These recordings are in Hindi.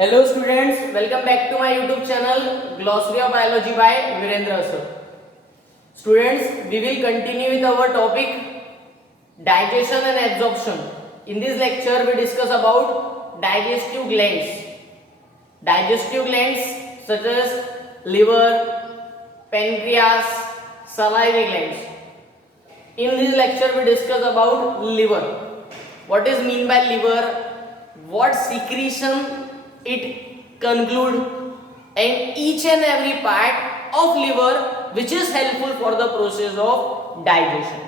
Hello students, welcome back to my YouTube channel Glossary of Biology by Virendra sir. Students, we will continue with our topic digestion and absorption. In this lecture we discuss about digestive glands. Digestive glands such as liver, pancreas, salivary glands. In this lecture we discuss about liver. What is mean by liver? What secretion it conclude, and each and every part of liver which is helpful for the process of digestion.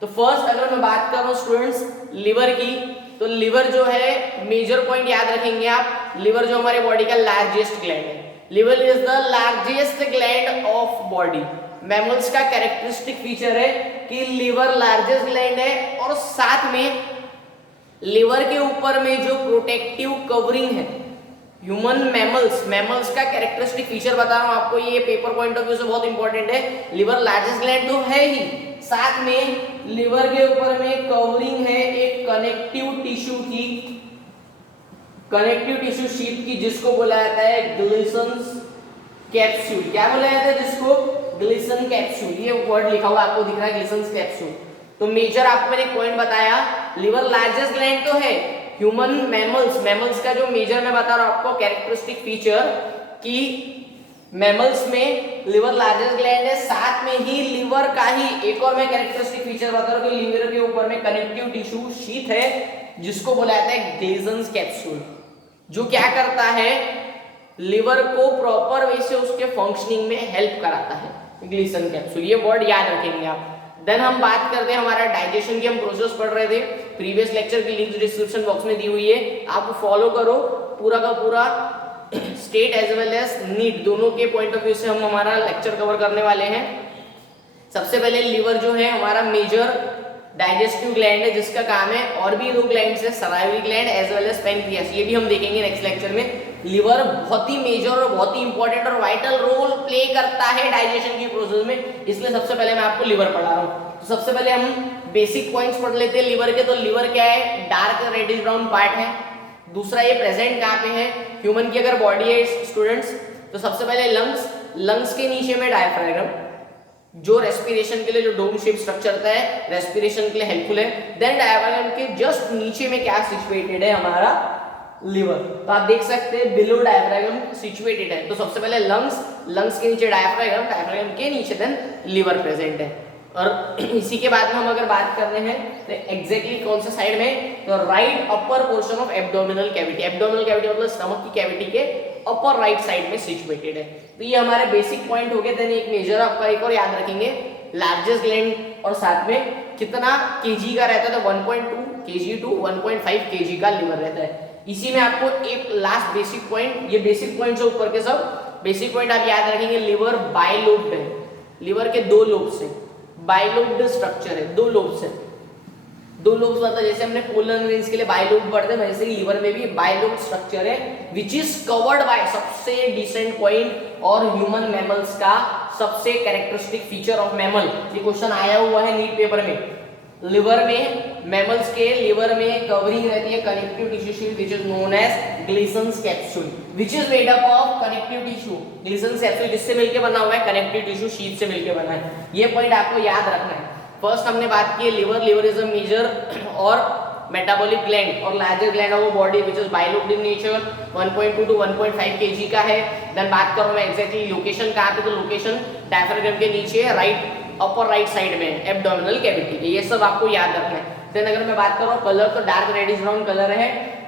तो फर्स्ट अगर मैं बात कर रहा हूँ स्टूडेंट्स लिवर की, तो लिवर जो है मेजर पॉइंट याद रखेंगे आप, लिवर जो हमारे बॉडी का लार्जेस्ट ग्लैंड है. Liver is the largest gland of body. Mammals का कैरेक्टरिस्टिक फीचर है कि लिवर लार्जेस्ट ग्लैंड है और साथ में लिवर के ऊपर में जो प्रोटेक्टिव कवरिंग है. ह्यूमन मैमल्स का कैरेक्टरिस्टिक फीचर बता रहा हूं आपको, ये पेपर पॉइंट ऑफ व्यू से बहुत इंपॉर्टेंट है. लिवर लार्जेस्ट ग्लैंड तो है ही, साथ में लिवर के ऊपर में कवरिंग है एक कनेक्टिव टिश्यू की, कनेक्टिव टिश्यू शीट की, जिसको बोला जाता है ग्लिसन्स कैप्सूल. क्या बोला जाता है जिसको? Glisten capsule. ये वर्ड लिखा हुआ आपको दिख रहा है, ग्लिसन्स कैप्सूल. तो मेजर आपको मैंने एक पॉइंट बताया, लिवर लार्जेस्ट ग्लैंड तो है. ह्यूमन मैमल्स का जो मेजर मैं बता रहा हूं आपको कैरेक्टरिस्टिक फीचर कि मैमल्स में लिवर लार्जेस्ट ग्लैंड है, साथ में ही लिवर का ही एक और मैं कैरेक्टरिस्टिक फीचर बता रहा हूं कि लिवर के ऊपर में कनेक्टिव टिश्यू शीट है जिसको बोला जाता है ग्लिसन्स कैप्सूल, जो क्या करता है लिवर को प्रॉपर वे से उसके फंक्शनिंग में हेल्प कराता है. ग्लिसन कैप्सूल, ये वर्ड याद रखेंगे आप. देन हम बात करते हैं हमारा डाइजेशन की, हम प्रोसेस पढ़ रहे थे. प्रीवियस लेक्चर की लिंक डिस्क्रिप्शन बॉक्स में दी हुई है, आप फॉलो करो. पूरा का पूरा state as well as NEET दोनों के पॉइंट ऑफ व्यू से हम हमारा लेक्चर कवर करने वाले हैं. सबसे पहले लिवर जो है हमारा मेजर डाइजेस्टिव ग्लैंड है जिसका काम है, और भी दो ग्लैंड्स है, salivary gland as well as pancreas. ये भी हम देखेंगे नेक्स्ट लेक्चर में. लिवर बहुत ही मेजर और बहुत ही इंपॉर्टेंट और वाइटल रोल प्ले करता है डाइजेशन की प्रोसेस में, इसलिए सबसे पहले मैं आपको लिवर पढ़ा रहा हूँ. तो सबसे पहले हम बेसिक पॉइंट्स पढ़ लेते हैं लिवर के. तो लिवर क्या है? डार्क रेडिश ब्राउन पार्ट है. दूसरा ये प्रेजेंट कहाँ पे है? ह्यूमन की अगर बॉडी है स्टूडेंट्स, तो सबसे पहले लंग्स के नीचे में डायफ्राम, जो रेस्पिरेशन के लिए जो डोम शेप स्ट्रक्चर होता है, रेस्पिरेशन के लिए हेल्पफुल है. देन डायफ्राम के जस्ट नीचे में क्या सिचुएटेड है? हमारा लिवर. तो आप देख सकते हैं बिलो डायफ्राम सिचुएटेड है. तो सबसे पहले लंग्स के नीचे डायफ्राम के नीचे देन लिवर प्रेजेंट है. और इसी के बाद में हम अगर बात कर रहे हैं तो एग्जैक्टली कौन सा साइड में? तो right upper portion of abdominal cavity. Abdominal cavity मतलब स्टमक की कैविटी के अपर राइट साइड में सिचुएटेड है. तो ये हमारे बेसिक पॉइंट हो गए. देन एक मेजर आपका एक और याद रखेंगे, लार्जेस्ट ग्लैंड, और साथ में कितना केजी का रहता है? तो 1.2 केजी टू 1.5 केजी का लिवर रहता है. इसी में आपको एक लास्ट बेसिक पॉइंट, ये बेसिक पॉइंट से ऊपर के सब बेसिक पॉइंट आप याद रखेंगे. लिवर बाइलोब्ड है, लिवर के दो लोब्स है, बाइलोब्ड स्ट्रक्चर है, दो लोब्स है. दो लोब्स मतलब जैसे हमने कोलन वेन्स के लिए बाइलोब पढ़ते हैं, वैसे ही लिवर में भी बाइलोब्ड स्ट्रक्चर है विच इज कवर्ड बाय सबसे डिसेंट पॉइंट और ह्यूमन मैमल्स का सबसे कैरेक्टरिस्टिक फीचर ऑफ मैमल. ये क्वेश्चन आया हुआ है नीट पेपर में. लिवर में मैमल्स के लिवर में कवरिंग रहती है connective tissue sheet which is known as Glisson's capsule, which is made up of connective tissue. Glisson's capsule जिससे मिलकर बना हुआ है? कनेक्टिव टिश्यू शीट से मिलकर बना है. ये पॉइंट आपको याद रखना है. फर्स्ट हमने बात की लिवर इज अ मेजर और मेटाबॉलिक ग्लैंड और largest gland of body which is bilobed in nature. 1.2 to 1.5 KG का है. देन बात करूं मैं एग्जैक्टली लोकेशन कहाँ पे? तो लोकेशन डायफ्राम के नीचे राइट अपर राइट साइड में एब्डोमिनल कैविटी के. ये सब आपको याद रखना है. देन अगर मैं बात करूं कलर, तो डार्क रेडिश ब्राउन कलर है.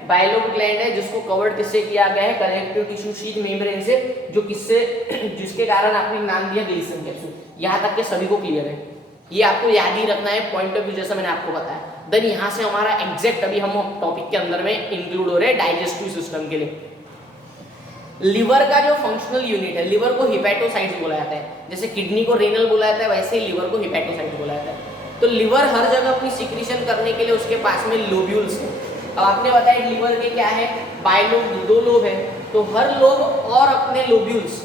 बाइलोब्ड ग्लैंड है जिसको कवर्ड किससे किया गया है? कनेक्टिव टिश्यू शीट मेम्ब्रेन से, जो किससे जिसके कारण आपने नाम दिया ग्लिसन कैप्सूल. यहाँ तक के सभी को क्लियर है. ये आपको याद ही रखना है पॉइंट ऑफ व्यू जैसा मैंने आपको बताया. देन यहाँ से हमारा एग्जैक्ट अभी हम टॉपिक के अंदर में इंक्लूड हो रहे हैं डाइजेस्टिव सिस्टम के लिए. लिवर का जो फंक्शनल यूनिट है, लिवर को हिपैटोसाइट्स बोला जाता है. जैसे किडनी को रेनल बोला जाता है, वैसे ही लिवर को हिपैटोसाइट्स बोला जाता है. तो लिवर हर जगह अपनी सिक्रीशन करने के लिए उसके पास में लोब्यूल्स है. अब आपने बताया लिवर के क्या है? बाइलोब, दो लोब है. तो हर लोब और अपने लोब्यूल्स,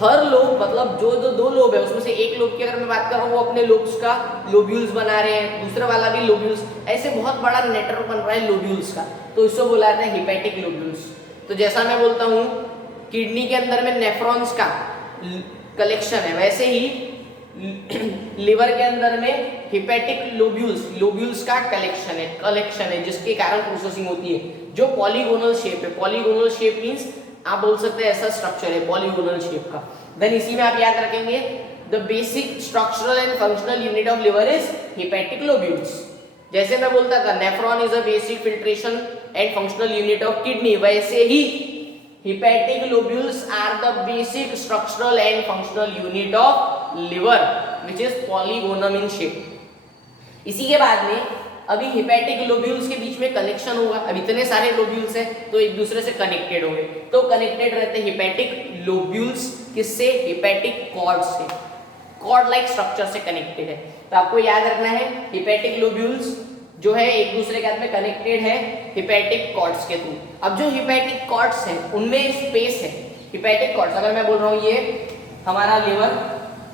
हर लोब मतलब जो दो लोब है उसमें से एक लोब की अगर मैं बात कर रहा हूँ वो अपने लोब्स का लोब्यूल्स बना रहे हैं, दूसरा वाला भी लोब्यूल्स. ऐसे बहुत बड़ा नेटवर्क बन रहा है लोब्यूल्स का, तो इसको बोला जाता है हिपैटिक लोब्यूल्स. तो जैसा मैं बोलता हूँ किडनी के अंदर में नेफ्रॉन्स का कलेक्शन है, वैसे ही लिवर के अंदर में हिपेटिक लोब्यूल्स का कलेक्शन है जिसके कारण प्रोसेसिंग होती है, जो पॉलीगोनल शेप है। पॉलीगोनल शेप मींस आप बोल सकते हैं ऐसा स्ट्रक्चर है पॉलीगोनल शेप का। देन इसी में आप याद रखेंगे the basic structural and functional unit of liver is hepatic lobules. जैसे मैं बोलता था nephron is a basic filtration and functional unit of kidney, वैसे ही hepatic lobules are the basic structural and functional unit of liver which is polygonal in shape। इसी के बाद में अभी hepatic lobules के बीच में कनेक्शन होगा। अब इतने सारे lobules हैं तो एक दूसरे से कनेक्टेड होंगे, तो कनेक्टेड रहते हैं hepatic lobules किससे? hepatic cord से, कॉर्ड लाइक स्ट्रक्चर से कनेक्टेड है। तो आपको याद रखना है hepatic lobules जो है एक दूसरे के साथ में कनेक्टेड है हिपेटिक कॉर्ड्स के थ्रू। अब जो हिपेटिक कॉर्ड्स हैं उनमें स्पेस है। हिपेटिक कॉर्ड्स अगर मैं बोल रहा हूँ ये हमारा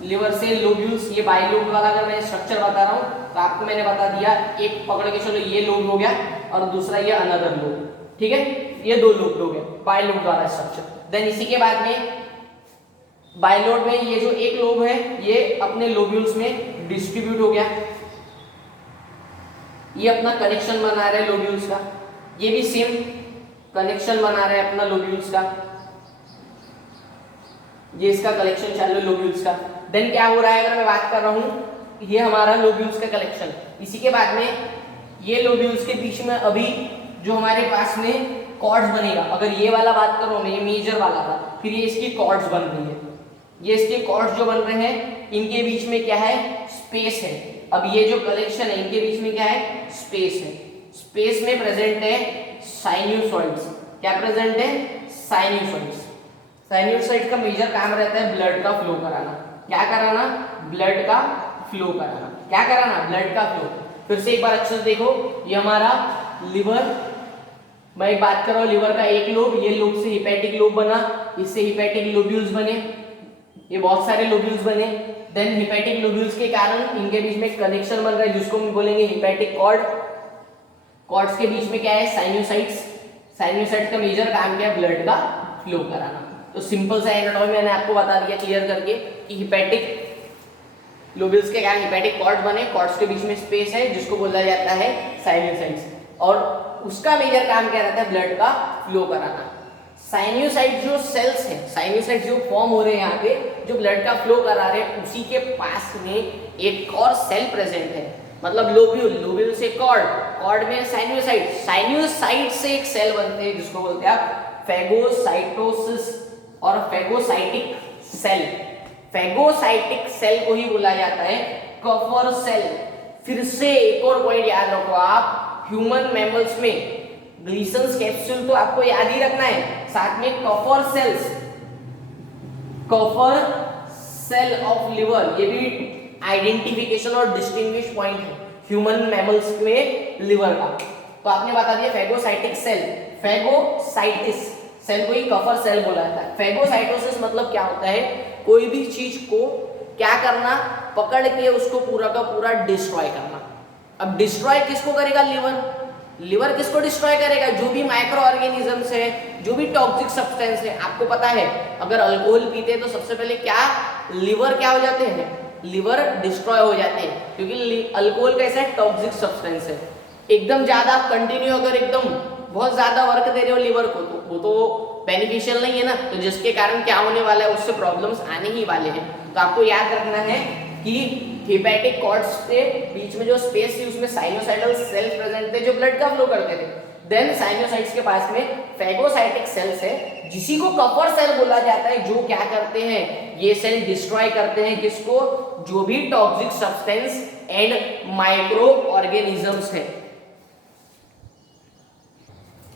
लिवर से लोब्यूल्स, ये बाइलोब वाला अगर मैं स्ट्रक्चर बता रहा हूँ तो आपको मैंने बता दिया, एक पकड़ के चलो ये लोब हो गया और दूसरा ये अनदर लोब, ठीक है, ये दो लोब हो गए बाइलोब वाला स्ट्रक्चर। देन इसी के बाद में बाइलोब में ये जो एक लोब है ये अपने लोब्यूल्स में डिस्ट्रीब्यूट हो गया, ये अपना कनेक्शन बना रहे हैं लोब्यूल्स का, ये भी सेम कनेक्शन बना रहे हैं अपना लोब्यूल्स का, ये इसका कलेक्शन चालू है लोब्यूल्स का। देन क्या हो रहा है अगर मैं बात कर रहा हूँ ये हमारा लोब्यूल्स का कलेक्शन। इसी के बाद में ये लोब्यूल्स के बीच में अभी जो हमारे पास में कॉर्ड्स बनेगा, अगर ये वाला बात करूँ मैं, ये मेजर वाला था, फिर ये इसकी कॉर्ड्स बन रही है, ये इसके कॉर्ड्स जो बन रहे हैं इनके बीच में क्या है? स्पेस है। अब ये जो कलेक्शन है इनके बीच में क्या है? स्पेस है। स्पेस में प्रेजेंट है साइन्यूसॉइड्स। क्या प्रेजेंट है? साइन्यूसॉइड्स। साइन्यूसॉइड का मेजर काम रहता है ब्लड का फ्लो कराना। क्या कराना? ब्लड का फ्लो कराना। क्या कराना? ब्लड का फ्लो। फिर से एक बार अच्छे से देखो, ये हमारा लिवर, मैं एक बात कर रहा हूँ लिवर का एक लोब, ये लोब से हिपेटिक लोब बना, इससे हिपेटिक लोब्यूल्स बने, ये बहुत सारे लोब्यूल्स बने। देन हिपेटिक लोब्यूल्स के कारण इनके बीच में कनेक्शन बन रहा है जिसको हम बोलेंगे हिपेटिक कॉर्ड। कॉर्ड्स के बीच में क्या है? साइन्यूसाइड्स। साइन्यूसाइड्स का मेजर काम क्या है? ब्लड का फ्लो कराना। तो सिंपल सा एनाटॉमी मैंने आपको बता दिया क्लियर करके कि हिपेटिक लोब्यूल्स के कारण हिपेटिक कॉर्ड बने, कॉर्ड्स के बीच में स्पेस है जिसको बोला जाता है साइन्यूसाइड्स, और उसका मेजर काम क्या रहता है? ब्लड का फ्लो कराना। साइन्यूसाइड जो सेल्स हैं, साइन्यूसाइड जो फॉर्म हो रहे हैं यहाँ पे, जो ब्लड का फ्लो करा रहे हैं, उसी के पास में एक और सेल प्रेजेंट है, मतलब लोब्यूल, लोब्यूल से कॉर्ड, कॉर्ड में साइन्यूसाइड, साइन्यूसाइड से एक सेल बनते हैं जिसको बोलते हैं आप फेगोसाइटोसिस और फेगोसाइटिक सेल। फेगोसाइटिक सेल को ही बोला जाता है कफर सेल। फिर से एक और पॉइंट याद रखो आप, ह्यूमन मैमल्स में ग्लीसन्स कैप्सूल तो आपको याद ही रखना है, साथ में Kupffer cells, Kupffer cell of liver, ये भी आइडेंटिफिकेशन और डिस्टिंग्विश पॉइंट है ह्यूमन मैमल्स में लिवर का। तो आपने बता दिया फेगोसाइटिक सेल, फेगोसाइटिस सेल को ही कफर सेल बोला जाता है। फेगोसाइटोसिस मतलब क्या होता है? कोई भी चीज को क्या करना? पकड़ के उसको पूरा का पूरा डिस्ट्रॉय करना। अब डिस्ट्रॉय किसको करेगा? लिवर। लिवर किसको डिस्ट्रॉय करेगा? जो भी माइक्रो ऑर्गेनिजम्स है, जो भी टॉक्सिक सब्सटेंस है। आपको पता है अगर अल्कोहल पीते हैं तो सबसे पहले क्या लिवर क्या हो जाते हैं? लिवर डिस्ट्रॉय हो जाते हैं, क्योंकि अल्कोहल कैसा है? टॉक्सिक सब्सटेंस है। एकदम ज्यादा कंटिन्यू अगर एकदम बहुत ज्यादा वर्क दे रहे हो लिवर को तो वो तो बेनिफिशियल नहीं है ना, तो जिसके कारण क्या होने वाला है? उससे प्रॉब्लम्स आने ही वाले हैं। तो आपको याद रखना है कि हिपेटिक कॉर्ड्स के बीच में जो स्पेस थी उसमें साइनोसाइडल सेल्स प्रेजेंट थे जो ब्लड का फ्लो करते थे। देन साइनोसाइड्स के पास में फेगोसाइटिक सेल्स है जिसी को कफर सेल बोला जाता है, जो क्या करते हैं? ये सेल डिस्ट्रॉय करते हैं किसको? जो भी toxic substance and micro organisms है।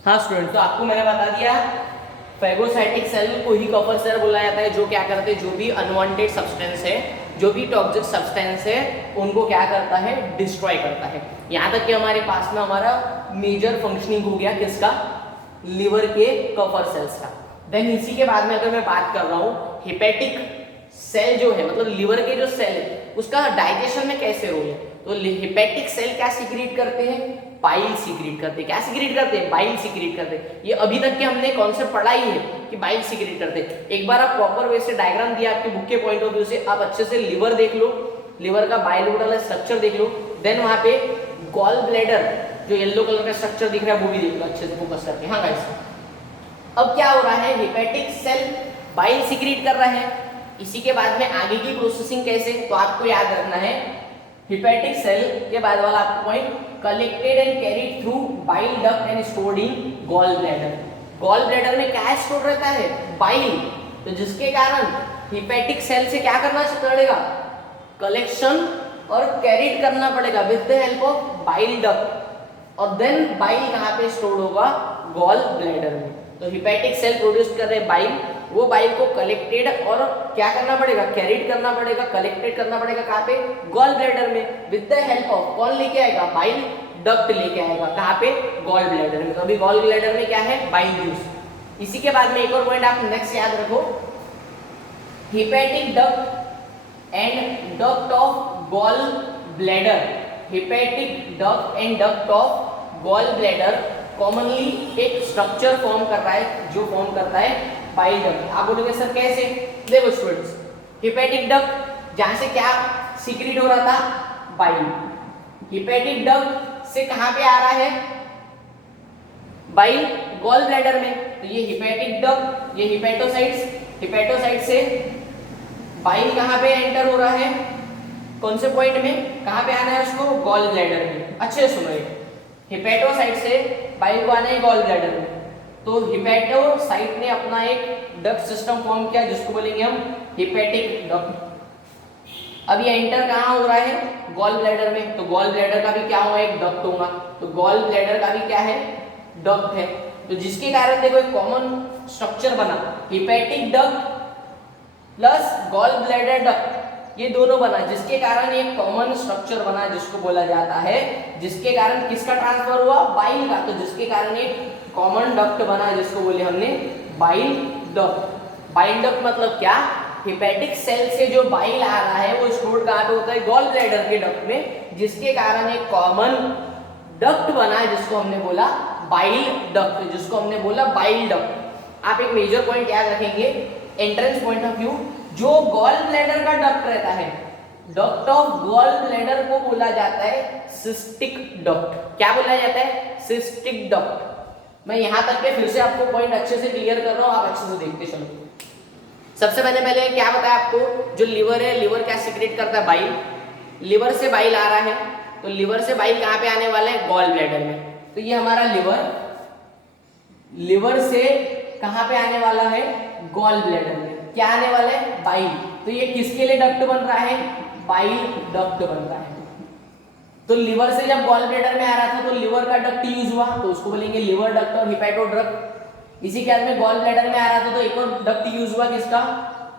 हाँ स्टूडेंट, तो आपको मैंने बता दिया फेगोसाइटिक सेल को ही कफर सेल बोला जाता है, जो क्या करते हैं? जो भी अनवांटेड सब्सटेंस है, जो भी टॉक्सिक सब्सटेंस है, उनको क्या करता है? डिस्ट्रॉय करता है। यहाँ तक कि हमारे पास में हमारा मेजर फंक्शनिंग हो गया किसका? लिवर के कफर सेल्स का। देन इसी के बाद में अगर मैं बात कर रहा हूँ हिपेटिक सेल जो है, मतलब लिवर के जो सेल है उसका डाइजेशन में कैसे रोल है? तो हिपेटिक सेल क्या सीक्रेट करते हैं? बाइल सीक्रेट करते। क्या सीक्रेट करते हैं? बाइल सीक्रेट करते। ये अभी तक के हमने कॉन्सेप्ट पढ़ा ही है कि बाइल सीक्रेट करते। एक बार आप प्रॉपर वे से डायग्राम दिया आपके बुक के पॉइंट ऑफ व्यू से, आप अच्छे से लिवर देख लो, लिवर का बाइलोडल स्ट्रक्चर देख लो, देन वहां पे गॉल ब्लैडर जो येलो कलर का स्ट्रक्चर दिख रहा है वो भी देख लो अच्छे से फोकस करके। हाँ गाइस, अब क्या हो रहा है, हेपेटिक सेल बाइल सीक्रेट कर रहा है। इसी के बाद में आगे की प्रोसेसिंग कैसे, तो आपको याद रखना है हेपेटिक सेल के बाद वाला आपको point, collected and carried through bile duct and stored in gall bladder. Gall bladder में क्या स्टोर रहता है? बाइल। तो जिसके कारण हेपेटिक सेल से क्या करना पड़ेगा? कलेक्शन और कैरीड करना पड़ेगा with the help of bile duct, और देन बाइल कहाँ पे स्टोर होगा? गॉल ब्लैडर में। तो हेपेटिक सेल प्रोड्यूस कर रहे बाइल, वो बाइल को कलेक्टेड और क्या करना पड़ेगा? कैरीड करना पड़ेगा, कलेक्टेड करना पड़ेगा कहाँ पे? गॉल ब्लैडर में विद द हेल्प ऑफ, कौन लेके आएगा? बाइल डक्ट लेके आएगा। कहाँ पे? गॉल ब्लैडर में। तो अभी गॉल ब्लैडर में क्या है? Bile juice. इसी के बाद में एक और पॉइंट आप नेक्स्ट याद रखो, hepatic duct and duct of gall bladder. Hepatic duct and duct of gall bladder commonly एक स्ट्रक्चर फॉर्म कर रहा है जो फॉर्म करता है बाइल डक्ट। आप बोलोगे सर कैसे? देखो स्टूडेंट्स, हेपेटिक डक्ट जहां से क्या सीक्रेट हो रहा था? बाइल। हेपेटिक डक्ट से कहां पे आ रहा है? बाइल गॉल ब्लैडर में। तो ये हेपेटिक डक्ट, ये हेपेटोसाइट्स, हेपेटोसाइट से बाइल कहां पे एंटर हो रहा है? कौन से पॉइंट में? कहां पे आना है उसको? गॉल ब्लैडर में। अच्छे सुनो, हेपेटोसाइट से बाइल को आना है गॉल ब्लैडर में। तो हेपेटोसाइट ने अपना एक डक्ट सिस्टम फॉर्म किया जिसको बोलेंगे हम हेपेटिक डक्ट। अब ये एंटर कहाँ हो रहा है? गॉल ब्लैडर में। तो गॉल ब्लैडर का भी क्या होगा? एक डक्ट होगा। तो गॉल ब्लैडर का भी क्या है? डक्ट है। तो जिसके कारण देखो एक कॉमन स्ट्रक्चर बना, hepatic duct plus gall bladder duct, ये दोनों बना, जिसके कारण एक कॉमन स्ट्रक्चर बना जिसको बोला जाता है, जिसके कारण किसका ट्रांसफर हुआ? बाइल का। तो जिसके कारण एक कॉमन डक्ट बना जिसको बोले हमने बाइल डक्ट। बाइल डक्ट मतलब क्या? हेपेटिक सेल से जो बाइल आ रहा है वो स्टोर्ड कहाँ पे होता है? गॉल ब्लैडर के डक्ट में, जिसके कारण एक कॉमन डक्ट बना जिसको हमने बोला बाइल डक्ट, जिसको हमने बोला बाइल डक्ट। आप एक मेजर पॉइंट याद रखेंगे एंट्रेंस पॉइंट ऑफ व्यू, जो गॉल ब्लैडर का डक्ट रहता है, डक्ट ऑफ गॉल ब्लैडर को बोला जाता है सिस्टिक डक्ट। क्या बोला जाता है? Cystic duct. मैं यहां तक के फिर से आपको पॉइंट अच्छे से क्लियर कर रहा हूं, आप अच्छे से देखते चलो। सबसे पहले क्या बताया आपको, जो लिवर है, लिवर क्या सीक्रेट करता है? बाइल। लिवर से बाइल आ रहा है, तो लिवर से बाइल कहां पे आने वाला है? गॉल ब्लैडर में। तो ये हमारा लिवर, लिवर से कहां पे आने वाला है? गॉल ब्लैडर में। क्या आने वाला है? बाइल। तो ये किसके लिए डक्ट बन रहा है? बाइल डक्ट बन रहा है। तो लिवर से जब गॉल ब्लैडर में आ रहा था तो लिवर का डक्ट यूज हुआ, तो उसको बोलेंगे लिवर डक्ट और हेपेटो डक्ट। इसी के बाद में गॉल ब्लैडर में आ रहा था तो एक और डक्ट यूज हुआ, किसका?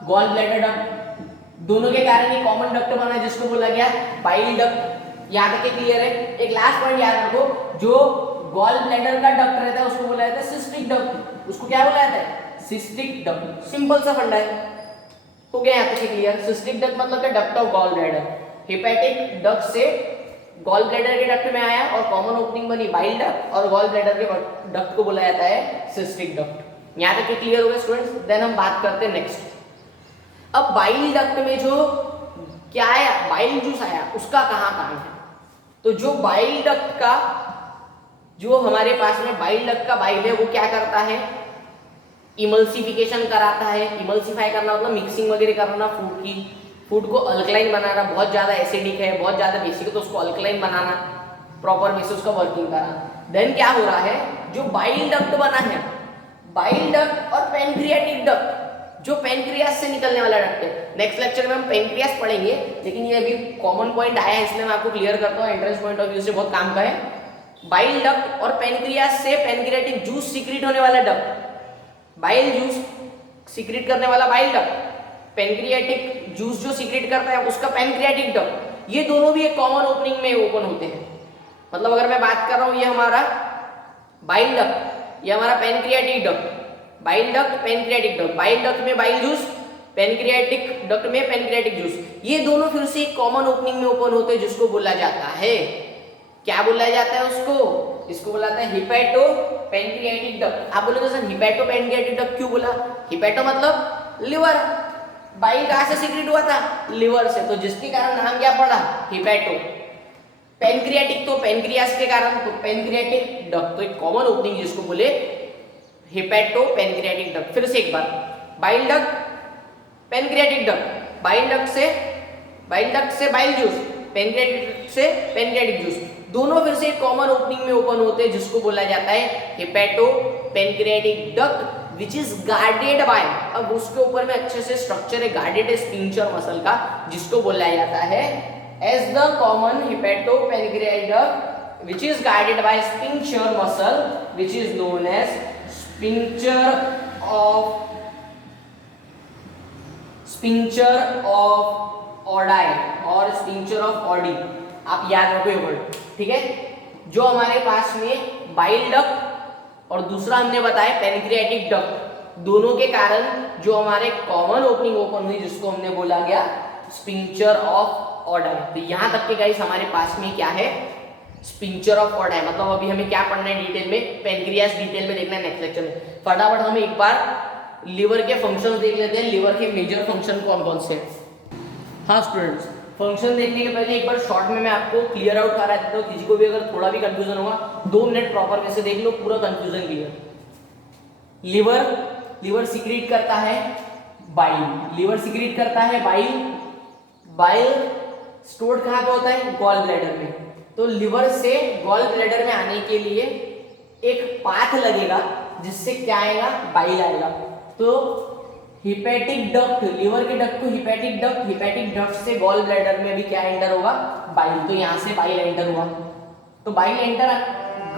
Gall bladder duct. दोनों के कारण एक कॉमन डक्ट बना जिसको बोला गया बाइल डक्ट। यहाँ तक क्लियर है? एक लास्ट पॉइंट याद रखो, जो गॉल ब्लैडर का डक्ट रहता है उसको बोला जाता है सिस्टिक डक्ट। उसको क्या बोला जाता है? Cystic duct. सिंपल सा फंडा है, हो गया यहाँ तक क्लियर। सिस्टिक डक्ट मतलब क्या? Duct of gall bladder. Hepatic duct से गॉल ब्लैडर के डक्ट में आया और कॉमन ओपनिंग बनी बाइल डक्ट, और गॉल ब्लैडर के डक्ट को बोला जाता है सिस्टिक डक्ट। यहाँ तक क्लियर हो गया स्टूडेंट्स? देन हम बात करते हैं नेक्स्ट। अब बाइल डक्ट में जो क्या आया? बाइल जूस आया, उसका कहाँ काम है? तो जो बाइल डक्ट का, जो हमारे पास में बाइल डक्ट का बाइल है वो क्या करता है? इमल्सिफिकेशन कराता है। इमल्सिफाई करना मतलब मिक्सिंग वगैरह करना फूड की, फूड को अल्कलाइन बनाना। बहुत ज्यादा एसिडिक है, बहुत ज्यादा बेसिक है, तो उसको अल्कलाइन बनाना, प्रॉपर वे से उसका वर्किंग कराना। देन क्या हो रहा है, जो बाइल डक्ट बना है, बाइल डक्ट और पैनक्रियाटिक डक्ट, जो पैनक्रियास से निकलने वाला डक्ट है। नेक्स्ट लेक्चर में हम पैनक्रियास पढ़ेंगे, लेकिन ये अभी कॉमन पॉइंट आया है इसलिए मैं आपको क्लियर करता हूँ, एंट्रेंस पॉइंट ऑफ व्यू से बहुत काम का है। बाइल डक्ट और पैनक्रियास से पैनक्रियाटिक जूस सीक्रेट होने वाला डक्ट, बाइल जूस सीक्रेट करने वाला बाइल डक्ट, पैनक्रियाटिक जूस जो सीक्रेट करता है उसका पैनक्रियाटिक डक्ट, ये दोनों भी एक कॉमन ओपनिंग में ओपन होते हैं। मतलब अगर मैं बात कर रहा हूँ, ये हमारा बाइल डक्ट, ये हमारा pancreatic duct, bile duct pancreatic duct, bile duct में बाइल जूस, पैनक्रियाटिक डक्ट में पैनक्रियाटिक जूस, ये दोनों फिर से एक कॉमन ओपनिंग में ओपन होते हैं जिसको बोला जाता है क्या बोला जाता है उसको? इसको बोला जाता है हिपैटो पैनक्रियाटिक डक्ट। आप बोलोगे सर हिपैटो पैनक्रियाटिक डक्ट क्यों बोला? हिपैटो मतलब लिवर, बाइल कहाँ से सीक्रेट हुआ था? लिवर से, तो जिसके कारण नाम क्या पड़ा? हिपैटो। पैनक्रियाटिक तो पैनक्रियास के कारण, तो पैनक्रियाटिक डक्ट, तो एक कॉमन ओपनिंग जिसको बोले हिपैटो पैनक्रियाटिक डक्ट। फिर से एक बार, bile duct, pancreatic duct, bile duct से बाइल जूस, पैनक्रियाटिक से पैनक्रियाटिक जूस, दोनों फिर से एक कॉमन ओपनिंग में ओपन होते हैं जिसको बोला जाता है hepato pancreatic duct which is guarded bye, अब उसके ऊपर में अच्छे से स्ट्रक्चर है, गार्डेड है स्फिंक्टर मसल का, जिसको बोला जाता है as the common hepato pancreatic duct which is guarded by sphincter muscle which is known as sphincter of Oddi और स्फिंक्टर ऑफ ऑडी। आप याद रखो ये वर्ड, ठीक है। जो हमारे पास में बाइल डक्ट और दूसरा हमने बताया पैनक्रियाटिक डक्ट, दोनों के कारण जो हमारे कॉमन ओपनिंग ओपन हुई जिसको हमने बोला गया स्फिंक्टर ऑफ ऑडी। तो यहां तक के गाइस हमारे पास में क्या है? Sphincter of Audi. मतलब अभी हमें क्या पढ़ना है डिटेल में? पैनक्रियास डिटेल में देखना है नेक्स्ट लेक्चर में। फटाफट हम एक बार लिवर के फंक्शंस देख लेते हैं, लिवर के मेजर फंक्शन कौन कौन से हैं। हाँ स्टूडेंट्स, फंक्शन देखने के पहले एक बार शॉर्ट में मैं आपको क्लियर आउट करा देता हूँ, किसी को भी अगर थोड़ा भी कंफ्यूजन होगा 2 मिनट प्रॉपर वैसे देख लो, पूरा कंफ्यूजन क्लियर। लिवर सीक्रेट करता है बाइल, लिवर सीक्रेट करता है बाइल, बाइल स्टोर्ड कहाँ पे होता है? गॉल ब्लैडर में। तो लिवर से गॉल ब्लैडर में आने के लिए एक पाथ लगेगा जिससे क्या आएगा? बाइल आएगा। तो हिपैटिक डक्ट, लिवर के डक्ट को हिपैटिक डक्ट, हिपैटिक डक्ट से गॉल ब्लैडर में भी क्या एंटर होगा? बाइल। तो यहाँ से बाइल एंटर हुआ, तो बाइल एंटर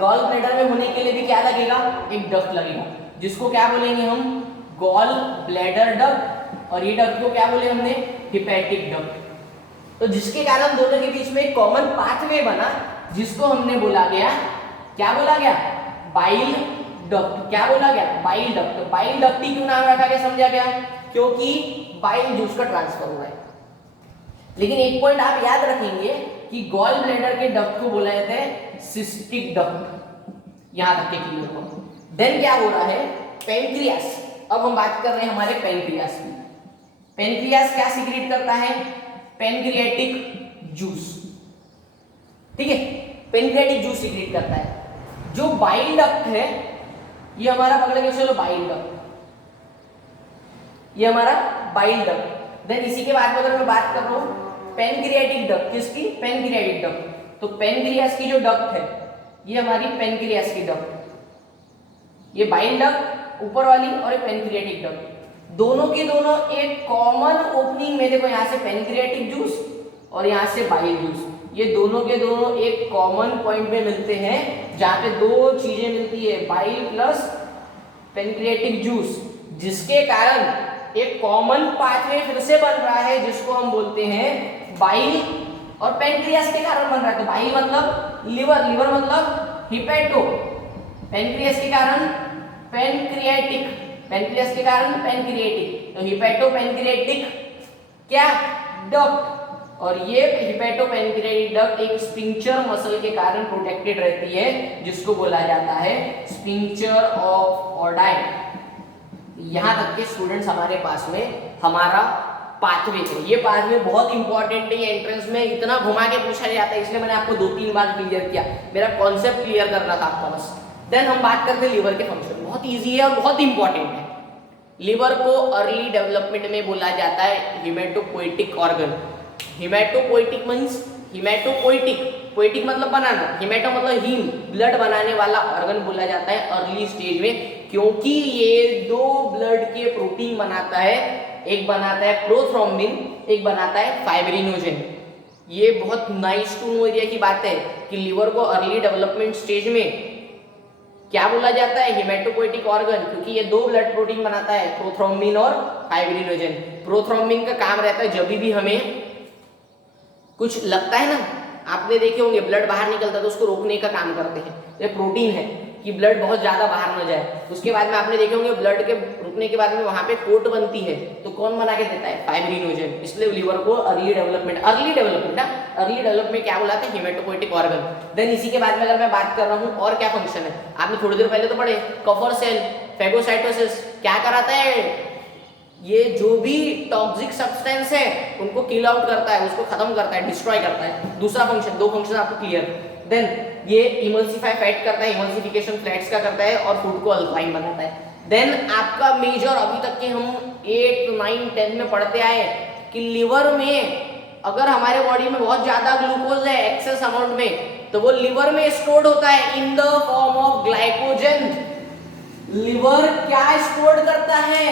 गॉल ब्लैडर में होने के लिए भी क्या लगेगा? एक डक्ट लगेगा, जिसको क्या बोलेंगे हम? गॉल ब्लैडर डक्ट, और ये डक्ट को क्या बोले हमने? Hepatic duct. तो जिसके कारण दोनों के बीच में एक कॉमन पाथवे बना जिसको हमने बोला गया, क्या बोला गया? Bile duct. क्या बोला गया? Bile duct. बाइल डक्ट ही क्यों नाम रखा गया समझा गया? क्योंकि बाइल जूस का ट्रांसफर हो रहा है। लेकिन एक पॉइंट आप याद रखेंगे कि गॉल ब्लैडर के डक्ट को बोला जाता है सिस्टिक डक्ट। यहां तक के क्लियर हो। देन क्या हो रहा है? पैनक्रियास। अब हम बात कर रहे हैं हमारे पैनक्रियास की। पैनक्रियास क्या सीक्रेट करता है? पैनक्रियाटिक जूस, ठीक है, पैनक्रियाटिक जूस सीक्रेट करता है। जो बाइल डक्ट है ये हमारा पकड़ के चलो बाइल डक्ट, ये हमारा बाइल डक्ट। देन इसी के बाद में अगर मैं बात कर रहा हूं पैनक्रियाटिक डक्ट, किसकी? Pancreatic duct. तो पैनक्रियास की जो डक्ट है ये हमारी पैनक्रियास की डक्ट, ये बाइल डक्ट ऊपर वाली और ये पैनक्रियाटिक डक्ट, दोनों के दोनों एक कॉमन ओपनिंग में, देखो यहां से पैनक्रियाटिक जूस और यहां से बाइल जूस, ये दोनों के दोनों एक कॉमन पॉइंट में मिलते हैं जहां पे दो चीजें मिलती है, बाइल प्लस पैनक्रियाटिक जूस, जिसके कारण एक कॉमन पाथवे फिर से बन रहा है जिसको हम बोलते हैं बाइल, और पैनक्रियास के कारण बन रहा है। तो बाइल मतलब लिवर, लिवर मतलब हिपैटो, पैनक्रियास के कारण पैनक्रियाटिक, पैनक्रियास के कारण पैनक्रियाटिक, तो हिपैटो पैनक्रियाटिक क्या? डक्ट। और ये हिपैटो पैनक्रियाटिक डक्ट एक स्फिंक्टर मसल के कारण प्रोटेक्टेड रहती है जिसको बोला जाता है स्फिंक्टर ऑफ ऑडी। यहां तक के स्टूडेंट्स हमारे पास में हमारा पाथवे है। ये पाथवे बहुत इंपॉर्टेंट है, एंट्रेंस में इतना घुमा के पूछा जाता है, इसलिए मैंने आपको 2-3 बार क्लियर किया, मेरा कॉन्सेप्ट क्लियर करना था आपका बस। देन हम बात करते हैं लिवर के फंक्शन, बहुत इजी है और बहुत इंपॉर्टेंट है। लिवर को अर्ली डेवलपमेंट में बोला जाता है hematopoietic organ. Hematopoietic means hematopoietic, poietic मतलब बनाना, हिमेटो मतलब हीम, ब्लड बनाने वाला ऑर्गन बोला जाता है अर्ली स्टेज में, क्योंकि ये दो ब्लड के प्रोटीन बनाता है, एक बनाता है प्रोथ्रोम्बिन, एक बनाता है फाइब्रिनोजेन। ये बहुत नाइस टू नो एरिया की बात है कि लिवर को अर्ली डेवलपमेंट स्टेज में क्या बोला जाता है? हिमेटोपोइटिक ऑर्गन, क्योंकि ये दो ब्लड प्रोटीन बनाता है, प्रोथ्रोम्बिन और फाइब्रिनोजेन। प्रोथ्रोम्बिन का काम रहता है जब भी हमें कुछ लगता है ना, आपने देखे होंगे ब्लड बाहर निकलता है तो उसको रोकने का काम करते हैं, ये प्रोटीन है। कि ब्लड बहुत ज्यादा बाहर न जाए। उसके बाद में आपने देखे होंगे ब्लड के रुकने के बाद में वहां पे कोट बनती है, तो कौन बना के देता है? फाइब्रिनोजन। इसलिए लिवर को अर्ली डेवलपमेंट क्या बुलाते हैं? Haematopoietic organ. देन इसी के बाद में अगर मैं बात कर रहा हूँ और क्या फंक्शन है, आपने थोड़ी देर पहले तो पढ़े कफर सेल, फेगोसाइटोसिस क्या कराता है? ये जो भी टॉक्सिक सब्सटेंस है उनको किल आउट करता है, उसको खत्म करता है, डिस्ट्रॉय करता है। दूसरा फंक्शन, दो फंक्शन आपको क्लियर। देन ये इमल्सिफाई फैट करता है, इमल्सिफिकेशन फ्लैट्स का करता है और फूड को अल्कलाइन बनाता है। देन आपका मेजर अभी तक के हम 8, 9, 10 में पढ़ते आए कि लिवर में अगर हमारे बॉडी में बहुत ज्यादा ग्लूकोज है एक्सेस अमाउंट में, तो वो लिवर में स्टोर्ड होता है in the form of glycogen. Liver क्या स्टोर करता है?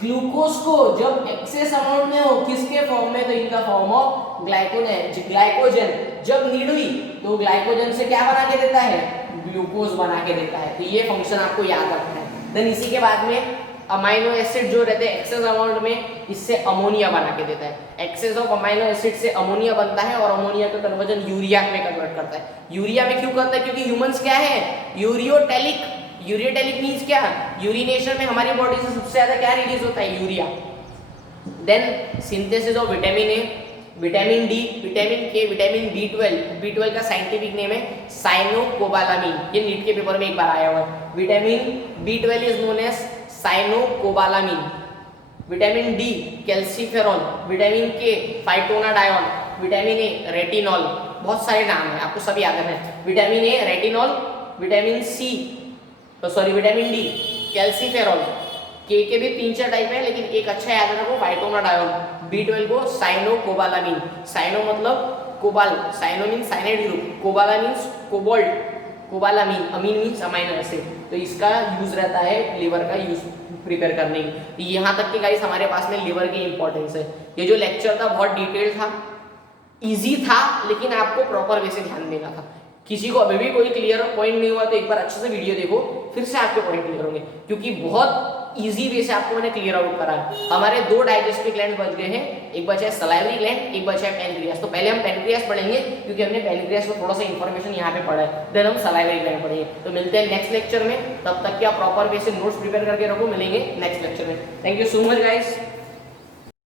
ग्लूकोज को, जब एक्सेस अमाउंट में हो, किसके फॉर्म में? तो in the form of glycogen. जब नीड हुई तो ग्लाइकोजन से क्या बना के देता है? ग्लूकोज बना के देता है। तो ये फंक्शन आपको याद रखना है। देन इसी के बाद में अमाइनो एसिड जो रहते हैं एक्सेस अमाउंट में, इससे अमोनिया बना के देता है। एक्सेस ऑफ अमाइनो एसिड से अमोनिया बनता है और अमोनिया का कन्वर्जन यूरिया में कन्वर्ट करता है। यूरिया में क्यों करता है? क्योंकि ह्यूमंस क्या है? यूरियोटेलिक मींस क्या? यूरिनेशन में हमारी बॉडी से सबसे ज्यादा क्या रिलीज होता है? Urea. Then synthesis of vitamin A, vitamin D, vitamin K, vitamin B12 का साइंटिफिक नेम है साइनोकोबालामिन। ये नीट के पेपर में एक बार आया हुआ है। Vitamin B12 is known as cyanocobalamin. Vitamin D calciferol, vitamin K phytonadione, vitamin A retinol. बहुत सारे नाम है, आपको सब याद है। Vitamin A retinol, vitamin C vitamin D calciferol. के भी 3-4 टाइप है, लेकिन एक अच्छा याद रखो फाइटोनाडायोन। B12 को साइनोकोबालामिन। साइनो मतलब cobal, cyano mean cyanide group, cobala means cobalt, cobalamin, amine means amino acid. तो इसका यूज रहता है लिवर का यूज प्रिपेयर करने की। यहाँ तक कि गाइस हमारे पास में लिवर की इंपॉर्टेंस है। ये जो लेक्चर था बहुत डिटेल था, इजी था, लेकिन आपको प्रॉपर वे से ध्यान देना था। किसी को अभी भी कोई क्लियर पॉइंट नहीं हुआ तो एक बार अच्छे से वीडियो देखो, फिर से आपके पॉइंट क्लियर होंगे, क्योंकि बहुत इजी वे से आपको मैंने क्लियर आउट करा है। हमारे 2 डाइजेस्टिव ग्लैंड बच गए हैं, एक बचा है सलाइवरी ग्लैंड, एक बचा है पैनक्रियास। तो पहले हम पैनक्रियास पढ़ेंगे क्योंकि हमने पैनक्रियास को थोड़ा सा इंफॉर्मेशन यहाँ पे पढ़ा है। देन हम सलाइवरी ग्लैंड पढ़ेंगे। तो मिलते हैं नेक्स्ट लेक्चर में, तब तक क्या प्रॉपर वे से नोट्स प्रिपेयर करके रखो। मिलेंगे नेक्स्ट लेक्चर में। Thank you so much guys.